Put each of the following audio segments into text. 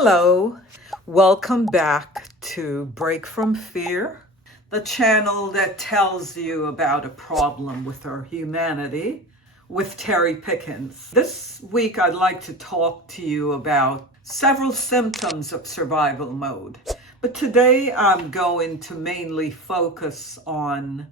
Hello, welcome back to Break from Fear, the channel that tells you about a problem with our humanity with Teri Pickens. This week I'd like to talk to you about several symptoms of survival mode, but today I'm going to mainly focus on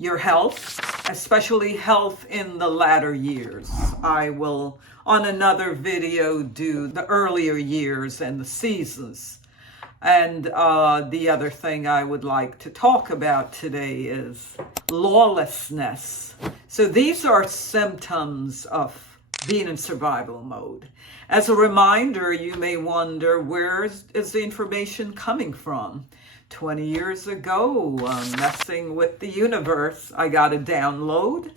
your health, especially health in the latter years. I will, on another video, do the earlier years and the seasons. And the other thing I would like to talk about today is lawlessness. So these are symptoms of being in survival mode. As a reminder, you may wonder, where is the information coming from? 20 years ago, messing with the universe, I got a download,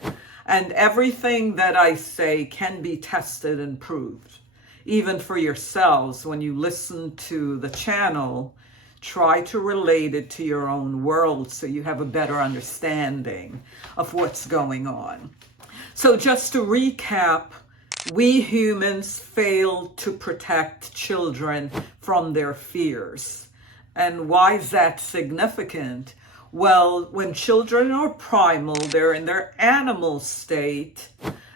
and everything that I say can be tested and proved. Even for yourselves, when you listen to the channel, try to relate it to your own world so you have a better understanding of what's going on. So just to recap, we humans fail to protect children from their fears. And why is that significant? Well, when children are primal, they're in their animal state,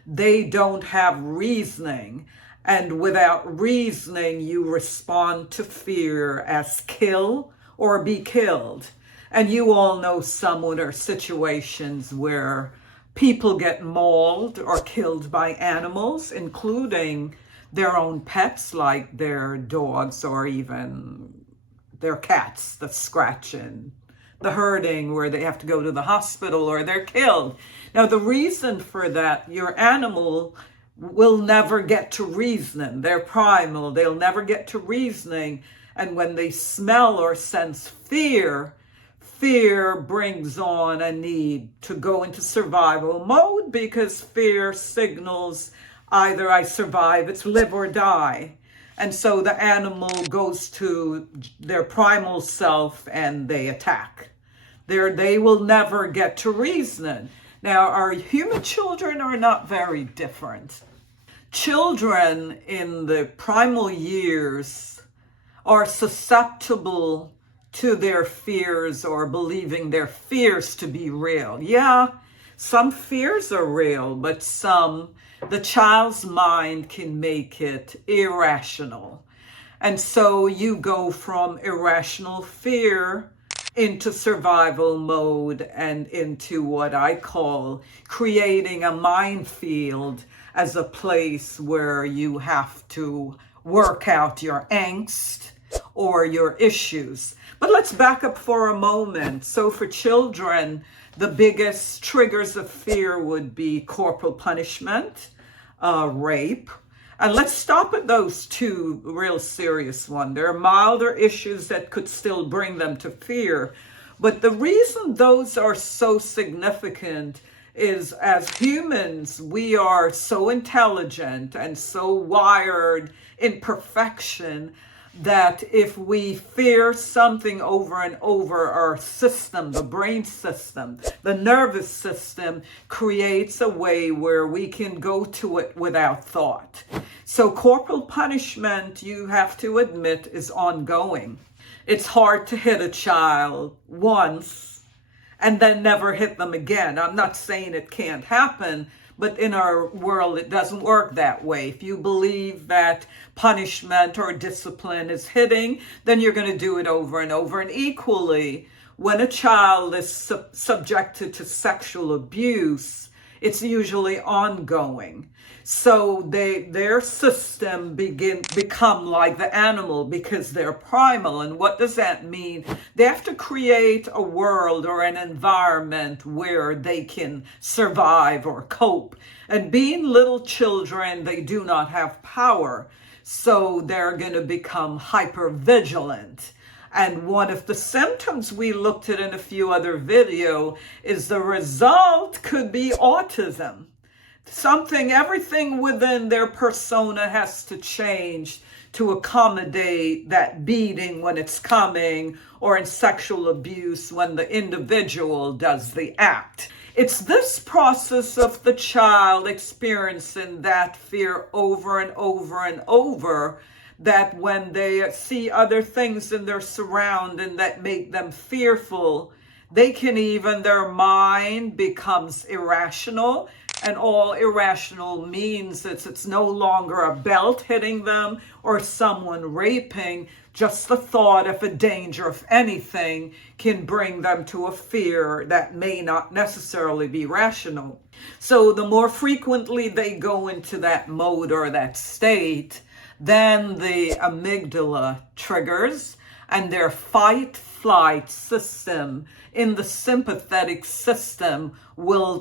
they don't have reasoning. And without reasoning, you respond to fear as kill or be killed. And you all know similar situations where people get mauled or killed by animals, including their own pets, like their dogs or even their cats, the scratching, the hurting, where they have to go to the hospital or they're killed. Now, the reason for that, your animal will never get to reasoning. They're primal. They'll never get to reasoning. And when they smell or sense fear, fear brings on a need to go into survival mode, because fear signals either I survive, it's live or die. And so the animal goes to their primal self and they attack. They will never get to reasoning. Now, our human children are not very different. Children in the primal years are susceptible to their fears or believing their fears to be real. Yeah, some fears are real, but the child's mind can make it irrational. And so you go from irrational fear into survival mode and into what I call creating a minefield as a place where you have to work out your angst or your issues. But let's back up for a moment. So for children, the biggest triggers of fear would be corporal punishment, rape. And let's stop at those two real serious ones. There are milder issues that could still bring them to fear. But the reason those are so significant is, as humans, we are so intelligent and so wired in perfection that if we fear something over and over, our system, the brain system, the nervous system, creates a way where we can go to it without thought. So corporal punishment, you have to admit, is ongoing. It's hard to hit a child once and then never hit them again. I'm not saying it can't happen, but in our world, it doesn't work that way. If you believe that punishment or discipline is hitting, then you're going to do it over and over. And equally, when a child is subjected to sexual abuse, it's usually ongoing. So their system become like the animal because they're primal. And what does that mean? They have to create a world or an environment where they can survive or cope. And being little children, they do not have power. So they're going to become hypervigilant. And one of the symptoms we looked at in a few other videos is the result could be autism. Everything within their persona has to change to accommodate that beating when it's coming, or in sexual abuse when the individual does the act. It's this process of the child experiencing that fear over and over and over that when they see other things in their surrounding that make them fearful, they can even, their mind becomes irrational. And all irrational means it's no longer a belt hitting them or someone raping. Just the thought of a danger of anything can bring them to a fear that may not necessarily be rational. So the more frequently they go into that mode or that state, then the amygdala triggers and their fight-flight system in the sympathetic system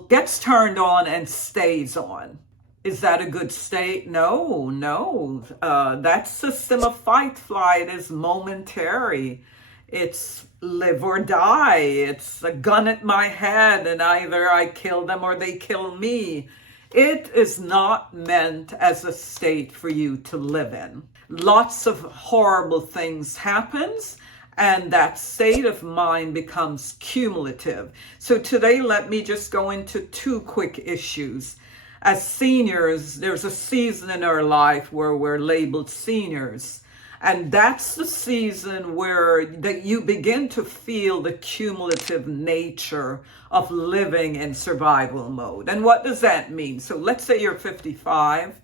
gets turned on and stays on. Is that a good state? No. That system of fight-flight is momentary. It's live or die. It's a gun at my head and either I kill them or they kill me. It is not meant as a state for you to live in. Lots of horrible things happens, and that state of mind becomes cumulative. So today, let me just go into two quick issues. As seniors, there's a season in our life where we're labeled seniors. And that's the season where you begin to feel the cumulative nature of living in survival mode. And what does that mean? So let's say you're 55.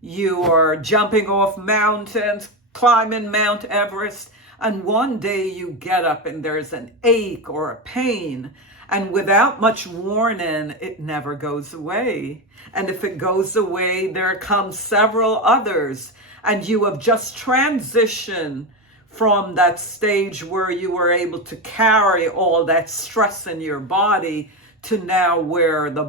You are jumping off mountains, climbing Mount Everest, and one day you get up and there's an ache or a pain. And without much warning, it never goes away. And if it goes away, there come several others. And you have just transitioned from that stage where you were able to carry all that stress in your body to now where the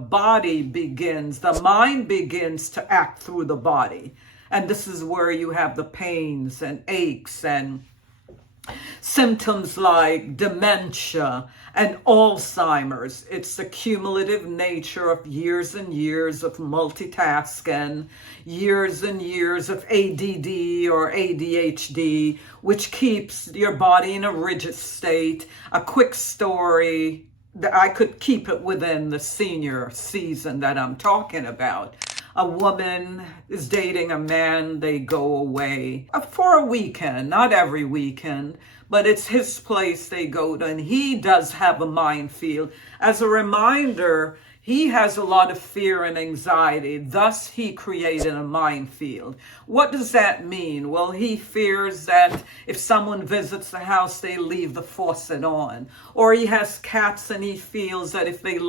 mind begins to act through the body. And this is where you have the pains and aches and symptoms like dementia and Alzheimer's. It's the cumulative nature of years and years of multitasking, years and years of ADD or ADHD, which keeps your body in a rigid state. A quick story, I could keep it within the senior season that I'm talking about. A woman is dating a man, they go away for a weekend, not every weekend, but it's his place they go to, and he does have a minefield. As a reminder, he has a lot of fear and anxiety, thus he created a minefield. What does that mean? Well, he fears that if someone visits the house, they leave the faucet on. Or he has cats and he feels that if they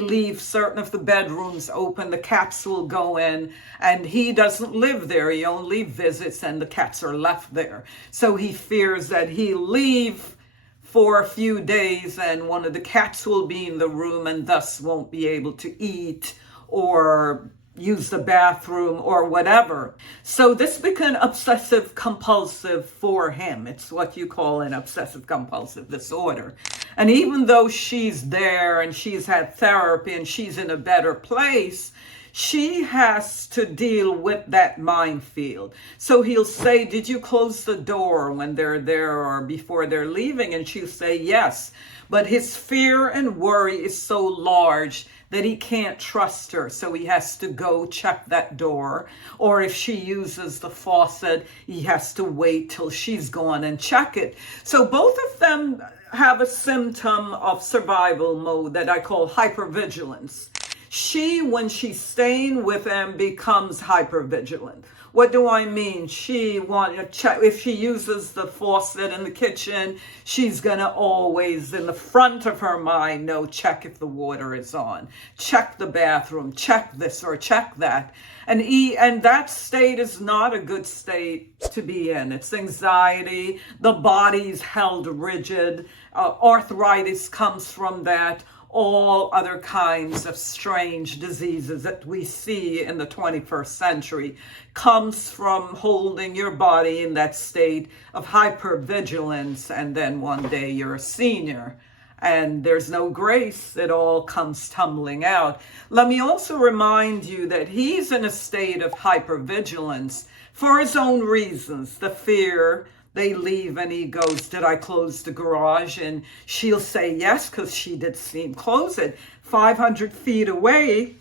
leave certain of the bedrooms open, the cats will go in, and he doesn't live there. He only visits and the cats are left there. So he fears that he'll leave for a few days and one of the cats will be in the room and thus won't be able to eat or use the bathroom or whatever. So this became obsessive compulsive for him. It's what you call an obsessive compulsive disorder. And even though she's there and she's had therapy and she's in a better place, she has to deal with that minefield. So he'll say, did you close the door when they're there or before they're leaving? And she'll say, yes. But his fear and worry is so large that he can't trust her. So he has to go check that door. Or if she uses the faucet, he has to wait till she's gone and check it. So both of them have a symptom of survival mode that I call hypervigilance. She, when she's staying with him, becomes hypervigilant. What do I mean? She wants to check. If she uses the faucet in the kitchen, she's going to always, in the front of her mind, know, check if the water is on, check the bathroom, check this or check that. And that state is not a good state to be in. It's anxiety. The body's held rigid. Arthritis comes from that. All other kinds of strange diseases that we see in the 21st century comes from holding your body in that state of hypervigilance, and then one day you're a senior and there's no grace. It all comes tumbling out. Let me also remind you that he's in a state of hypervigilance for his own reasons, the fear. They leave and he goes, did I close the garage? And she'll say yes, because she did see him close it. 500 feet away,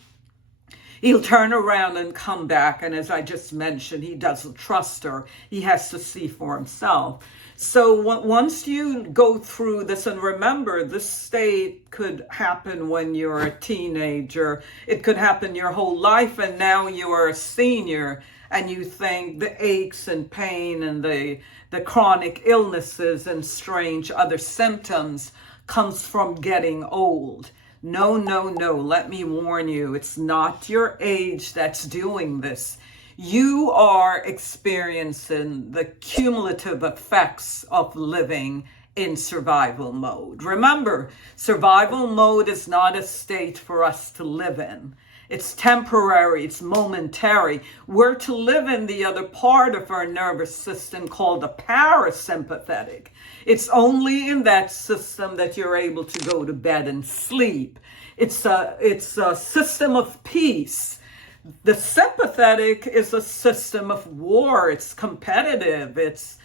He'll turn around and come back. And as I just mentioned, he doesn't trust her. He has to see for himself. So once you go through this, and remember, this state could happen when you're a teenager. It could happen your whole life. And now you're a senior and you think the aches and pain and the chronic illnesses and strange other symptoms comes from getting old. No, no, no. Let me warn you, it's not your age that's doing this. You are experiencing the cumulative effects of living in survival mode. Remember, survival mode is not a state for us to live in. It's temporary, it's momentary. We're to live in the other part of our nervous system called the parasympathetic. It's only in that system that you're able to go to bed and sleep. It's a system of peace. The sympathetic is a system of war. It's competitive. It's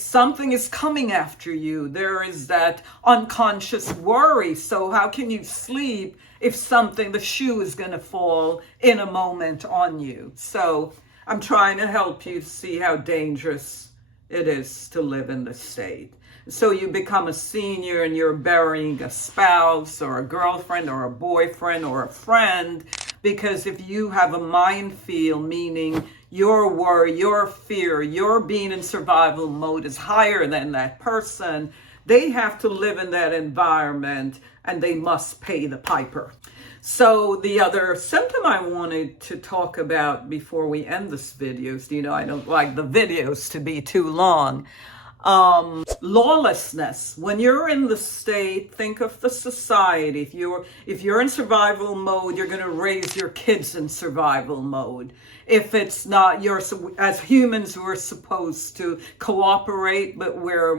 something is coming after you. There is that unconscious worry. So how can you sleep if the shoe is going to fall in a moment on you? So I'm trying to help you see how dangerous it is to live in this state. So you become a senior and you're burying a spouse or a girlfriend or a boyfriend or a friend, because if you have a minefield, meaning your worry, your fear, your being in survival mode is higher than that person, they have to live in that environment and they must pay the piper. So the other symptom I wanted to talk about before we end this video, I don't like the videos to be too long. Lawlessness. When you're in the state, think of the society. If you're in survival mode, you're going to raise your kids in survival mode. If it's not, as humans, we're supposed to cooperate, but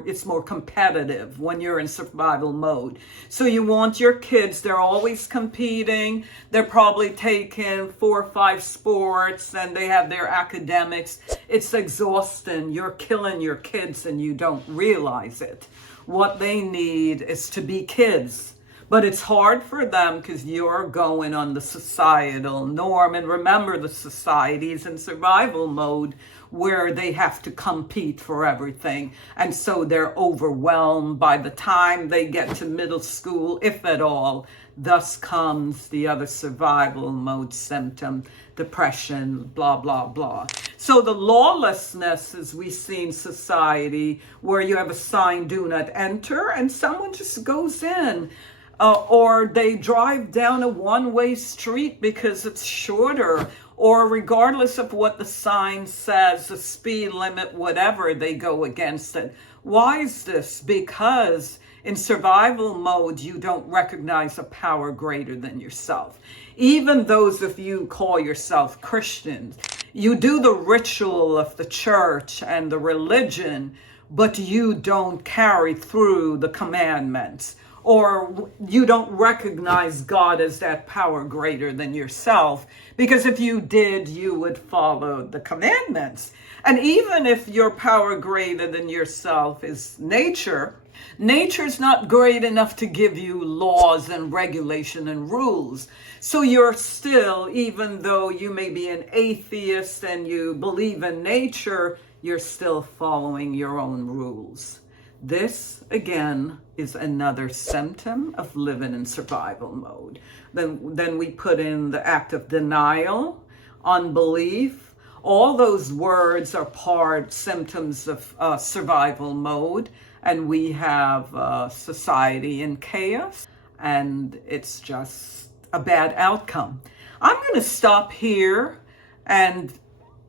it's more competitive when you're in survival mode. So you want your kids, they're always competing. They're probably taking 4 or 5 sports and they have their academics. It's exhausting. You're killing your kids and you don't realize it. What they need is to be kids. But it's hard for them because you're going on the societal norm. And remember, the society is in survival mode where they have to compete for everything. And so they're overwhelmed by the time they get to middle school, if at all. Thus comes the other survival mode symptom, depression, blah, blah, blah. So the lawlessness, as we see in society, where you have a sign, do not enter, and someone just goes in. Or they drive down a one-way street because it's shorter, or regardless of what the sign says, the speed limit, whatever, they go against it. Why is this? Because in survival mode, you don't recognize a power greater than yourself. Even those of you who call yourself Christians, you do the ritual of the church and the religion, but you don't carry through the commandments. Or you don't recognize God as that power greater than yourself, because if you did, you would follow the commandments. And even if your power greater than yourself is nature, nature's not great enough to give you laws and regulation and rules. So you're still, even though you may be an atheist and you believe in nature, you're still following your own rules. This, again, is another symptom of living in survival mode. Then we put in the act of denial, unbelief. All those words are symptoms of survival mode. And we have society in chaos. And it's just a bad outcome. I'm going to stop here and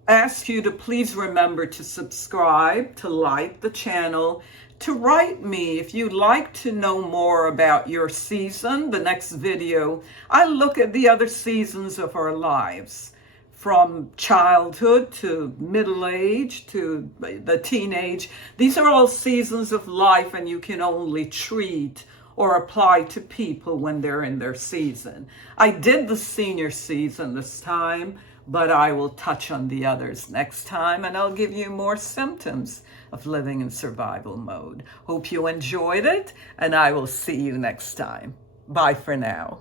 ask you to please remember to subscribe, to like the channel, to write me if you'd like to know more about your season. The next video, I look at the other seasons of our lives, from childhood to middle age to the teenage. These are all seasons of life, and you can only treat or apply to people when they're in their season. I did the senior season this time, but I will touch on the others next time, and I'll give you more symptoms of living in survival mode. Hope you enjoyed it, and I will see you next time. Bye for now.